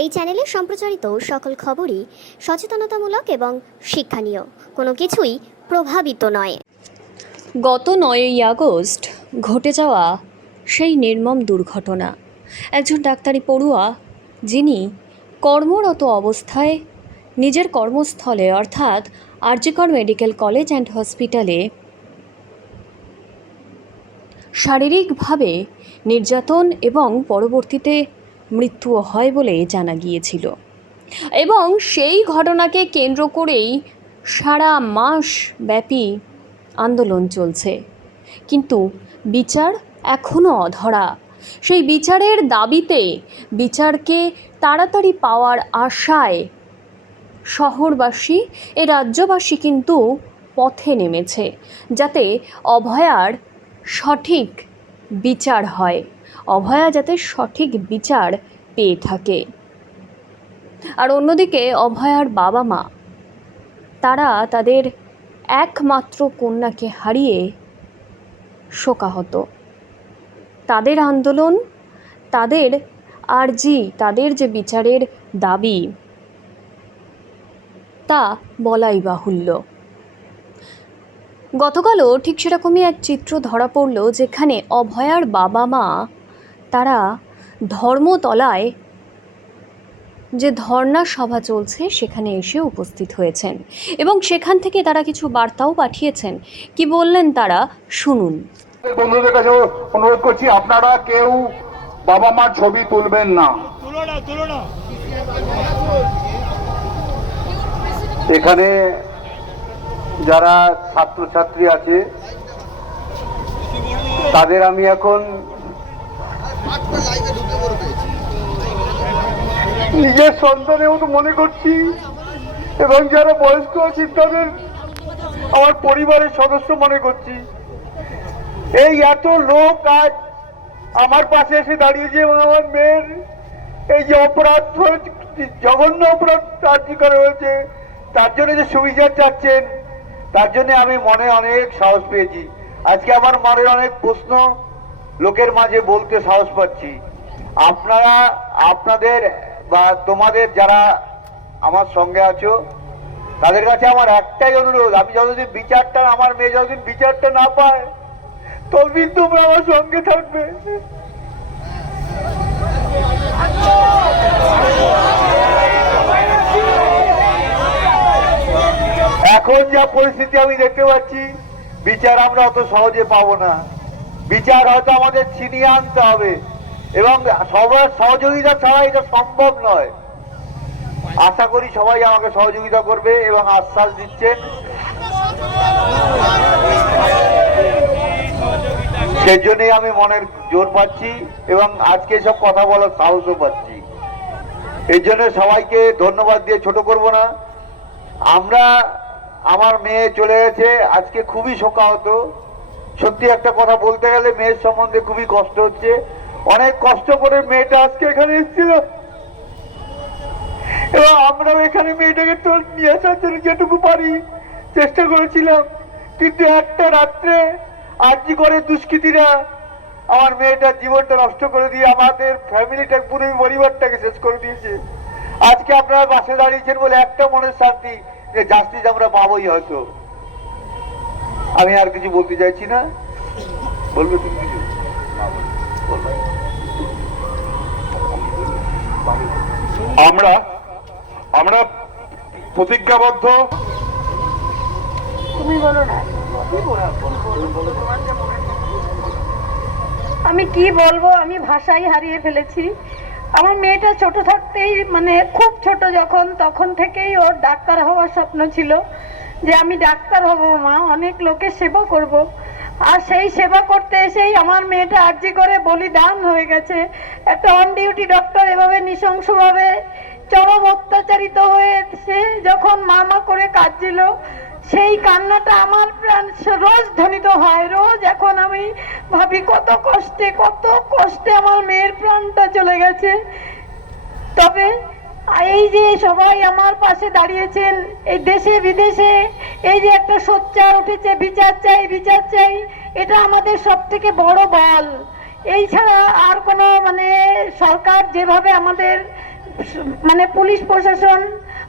এই চ্যানেলে সম্প্রচারিত সকল খবরই সচেতনতামূলক এবং শিক্ষণীয়, কোনো কিছুই প্রভাবিত নয়। গত 9ই আগস্ট ঘটে যাওয়া সেই নির্মম দুর্ঘটনা, একজন ডাক্তারি পড়ুয়া যিনি কর্মরত অবস্থায় নিজের কর্মস্থলে অর্থাৎ আরজিকর মেডিকেল কলেজ অ্যান্ড হসপিটালে শারীরিকভাবে নির্যাতন এবং পরবর্তীতে মৃত্যুও হয় বলে জানা গিয়েছিল, এবং সেই ঘটনাকে কেন্দ্র করেই সারা মাস ব্যাপী আন্দোলন চলছে। কিন্তু বিচার এখনও অধরা। সেই বিচারের দাবিতে, বিচারকে তাড়াতাড়ি পাওয়ার আশায় শহরবাসী এ রাজ্যবাসী কিন্তু পথে নেমেছে, যাতে অভয়ার সঠিক বিচার হয়, অভয়া যাতে সঠিক বিচার পেয়ে থাকে। আর অন্যদিকে অভয়ার বাবা মা, তারা তাদের একমাত্র কন্যাকে হারিয়ে শোকাহত। তাদের আন্দোলন, তাদের আর্জি, তাদের যে বিচারের দাবি, তা বলাই বাহুল্য। গতকালও ঠিক সেরকমই এক চিত্র ধরা পড়ল, যেখানে অভয়ার বাবা মা তারা ধর্মতলায় যে ধর্ণা সভা চলছে সেখানে এসে উপস্থিত হয়েছেন, এবং সেখান থেকে তারা কিছু বার্তাও পাঠিয়েছেন। কি বললেন তারা, শুনুন। বন্ধুদের কাছে অনুরোধ করছি, আপনারা কেউ বাবা মার ছবি তুলবেন না। এখানে যারা ছাত্রছাত্রী আছে তাদের আমি এখন নিজের সন্তানের মতো মনে করছি, এবং যারা বয়স্ক আছে তাদের আমার পরিবারের সদস্য মনে করছি। এই এত লোক আজ আমার পাশে এসে দাঁড়িয়েছে, এবং আমার মেয়ের এই যে অপরাধ, জঘন্য অপরাধ কার্য করা হয়েছে, তার জন্য যে সুবিচার চাচ্ছেন, তার জন্য আমি মনে অনেক সাহস পেয়েছি। আজকে আমার মনে অনেক প্রশ্ন লোকের মাঝে বলতে সাহস পাচ্ছি। আপনারা আপনাদের বা তোমাদের যারা আমার সঙ্গে আছো, তাদের কাছে আমার একটাই অনুরোধ, আমি যতদিন বিচারটা, আমার মেয়ে যতদিন বিচারটা না পায়, ততদিন তোমরা আমার সঙ্গে থাকবে। এখন যা পরিস্থিতি আমি দেখতে পাচ্ছি, বিচার আমরা অত সহজে পাবো না। বিচার হয়তো আমাদের ছিনিয়ে আনতে হবে, এবং সবার সহযোগিতা ছাড়া এটা সম্ভব নয়। আশা করি সবাই আমাকে সহযোগিতা করবে এবং আশ্বাস দিচ্ছেন, সেই জন্যই আমি মনের জোর পাচ্ছি এবং আজকে সব কথা বলার সাহসও পাচ্ছি। এই জন্য সবাইকে ধন্যবাদ দিয়ে ছোট করব না। আমরা, আমার মেয়ে চলে গেছে, আজকে খুবই শোকাহত। সত্যি একটা কথা বলতে গেলে মেয়ের সম্বন্ধে খুবই কষ্ট হচ্ছে। অনেক কষ্ট করে মেয়েটা আজকে এখানে এসেছিল, এবং আমরাও এখানে মেয়েটাকে তো নিয়ে আসার জন্য যেটুকু পারি চেষ্টা করেছিলাম, কিন্তু একটা রাত্রে আরজি করে দুষ্কৃতীরা আমার মেয়েটার জীবনটা নষ্ট করে দিয়ে আমাদের ফ্যামিলিটা, পুরো পরিবারটাকে শেষ করে দিয়েছে। আজকে আপনারা পাশে দাঁড়িয়েছেন বলে একটা মনের শান্তি, যে জাস্টিস আমরা পাবোই হয়তো। আমি আর কিছু বলতে চাইছি না। বলবে তুমি কিছু? আমরা প্রতিজ্ঞাবদ্ধ। তুমি বলো না। আমি কি বলবো, আমি ভাষাই হারিয়ে ফেলেছি। আমার মেয়েটা ছোট থাকতেই, মানে খুব ছোট যখন, তখন থেকেই ওর ডাক্তার হওয়ার স্বপ্ন ছিল, যে আমি ডাক্তার হব মা, অনেক লোকের সেবা করব। আর সেই সেবা করতে এসেই আমার মেয়েটা আরজি করে বলিদান হয়ে গেছে। একটা অন ডিউটি ডক্টর এভাবে নৃশংসভাবে চরম অত্যাচারিত হয়েছে, যখন মা করে কাঁদছিল, সেই কান্নাটা আমার প্রাণ রোজ ধ্বনিত হয়, রোজ। এখন আমি ভাবি কত কষ্টে আমার মেয়ের প্রাণটা চলে গেছে। তবে এই যে সবাই আমার পাশে দাঁড়িয়েছেন, এই দেশে বিদেশে এই যে একটা সোচ্চার উঠেছে, বিচার চাই, এটা আমাদের সব থেকে বড় বল। এই ছাড়া আর কোনো, মানে সরকার যেভাবে আমাদের মানে পুলিশ প্রশাসন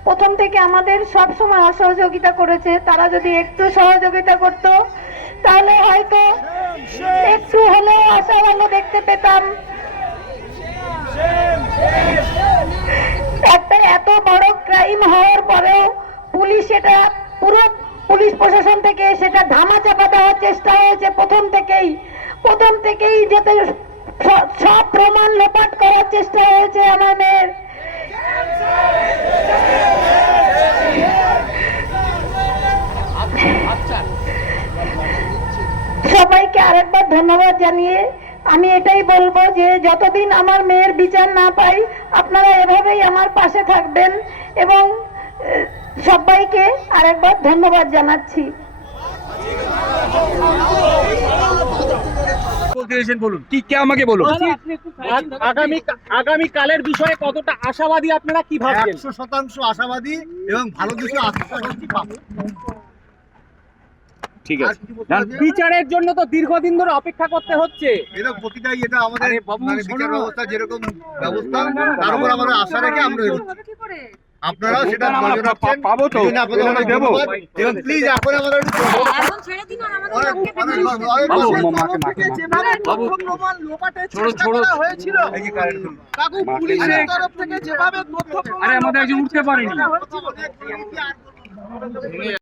প্রথম থেকে আমাদের সব সময় অসহযোগিতা করেছে, তারা যদি একটু সহযোগিতা করত তাহলে হয়তো একটু হলেও আশা ভালো দেখতে পেতাম। একটা এত বড় ক্রাইম হওয়ার পরেও পুলিশ এটা পুরো পুলিশ প্রশাসন থেকে সেটা ধামাচাপা দেওয়ার চেষ্টা হয়েছে প্রথম থেকেই যাতে সব প্রমাণ লোপাট করার চেষ্টা হয়েছে আমার মেয়ের। সবাইকে আরেকবার ধন্যবাদ জানিয়ে আমি এটাই বলবো যে যতদিন আমার মেয়ের বিচার না পাই আপনারা এভাবেই আমার পাশে থাকবেন এবং সবাইকে আরেকবার ধন্যবাদ জানাচ্ছি। বলুন কি কে আমাকে বলুন আগামী কালের বিষয়ে কতটা আশাবাদী আপনারা, কি ভাবছেন? 100% আশাবাদী এবং ভালো কিছু আশা করছি পাবো। ঠিক আছে, বিচারের জন্য তো দীর্ঘদিন ধরে অপেক্ষা করতে হচ্ছে। এটা প্রতিটাই এটা আমাদের মানে বিচার ব্যবস্থা যেরকম ব্যবস্থা তার উপর আমরা আশা রেখে আমরা এগোচ্ছি। আপনারা সেটা নজর রাখছেন, পাবো তো আপনাদের দেবো এবং প্লিজ এখন আমাদের আমাদের একজন উঠতে পারেনি।